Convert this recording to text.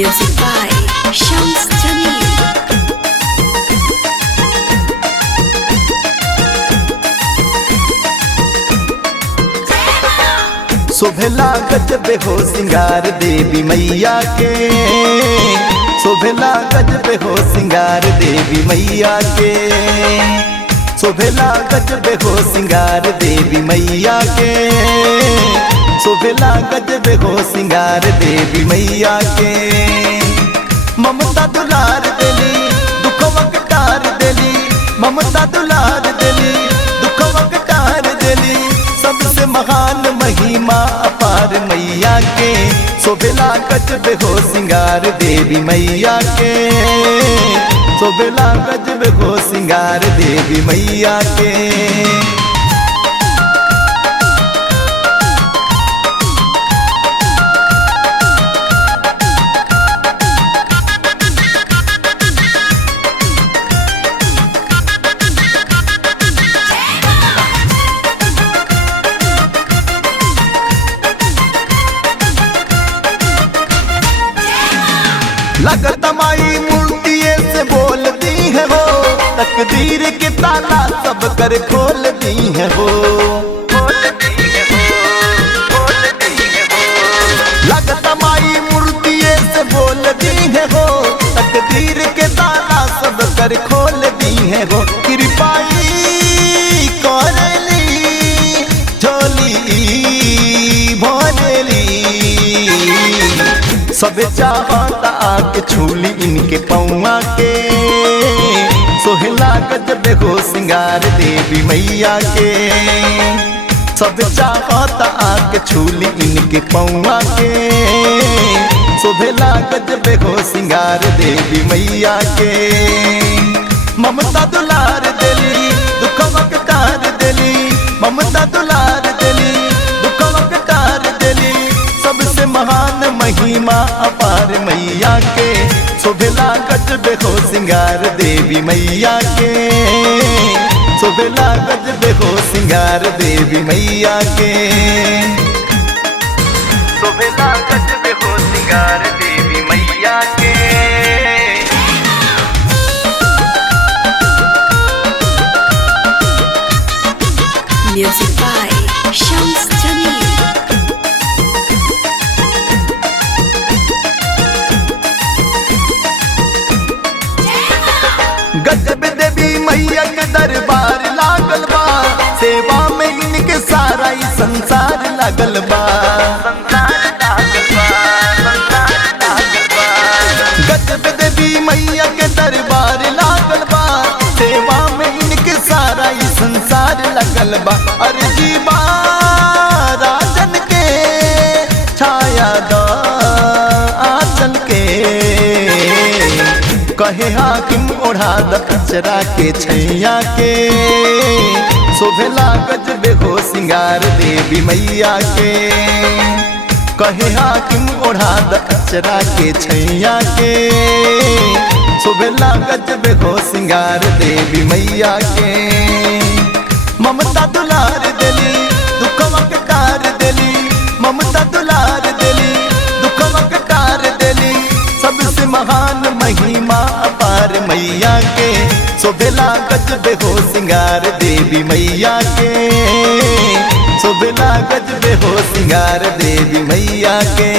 Music by Shams Jamil. शोभेला गजबे हो सिंगार देवी मैया के, शोभेला गजबे हो सिंगार देवी मैया के, शोभेला गजबे हो सिंगार देवी मैया के, शोभेला गजबे हो सिंगार देवी मैया के। ममता दुलार देली दुखवा कटार देली, ममता दुलार देली दुखवा कटार देली, सबसे महान महिमा अपार मैया के। शोभेला गजबे हो सिंगार देवी मैया के, शोभेला गजबे हो सिंगार देवी मैया के। लगत माई मूर्तिये से बोलती है वो, तकदीर के ताला सब कर खोलती है वो। लगत माई मूर्तिये से बोलती है वो, तकदीर के ताला सब कर खोलती है वो। कृपाई करली झोली भोलेली, सब चाहता आके छूली इनके पौआ के। सोहला गजबे हो सिंगार देवी मैया के, सब चाहता आके छूली इनके पौआ के। सोहला गजबे हो सिंगार देवी मैया के। ममता दुलार देली दुखवा कटार देली, ममता दुलार देली दुखवा कटार देली, सबसे महान महिमा अपार मैया के। शोभेला गजबे हो सिंगार देवी मैया के, शोभेला गजबे हो सिंगार देवी मैया के, शोभेला गजबे हो सिंगार देवी मैया के। Music by Shams Jamil. गजब देवी मैया के दरबार लागल बा, सेवा में इनके सारा ही संसार लागल बा। गजब देवी मैया के दरबार लागल बा, सेवा में इनके सारा ही संसार लागल बा। अर्जी बा राजन के छाया दा आंचल के, कहे हाकिम ओढ़ा द कचरा के छैया के। शोभेला गजबे हो सिंगार देवी मैया के, कहे हाकिम ओढ़ा द कचरा के छैया के। शोभेला गजबे हो सिंगार देवी मैया के। ममता दुलार देली दुखवा कटार देली, ममता दुलार देली दुखवा कटार देली, सबसे महान महिमा अपार मैया के। शोभेला गजबे हो सिंगार देवी मैया के, शोभेला गजबे हो सिंगार देवी मैया के।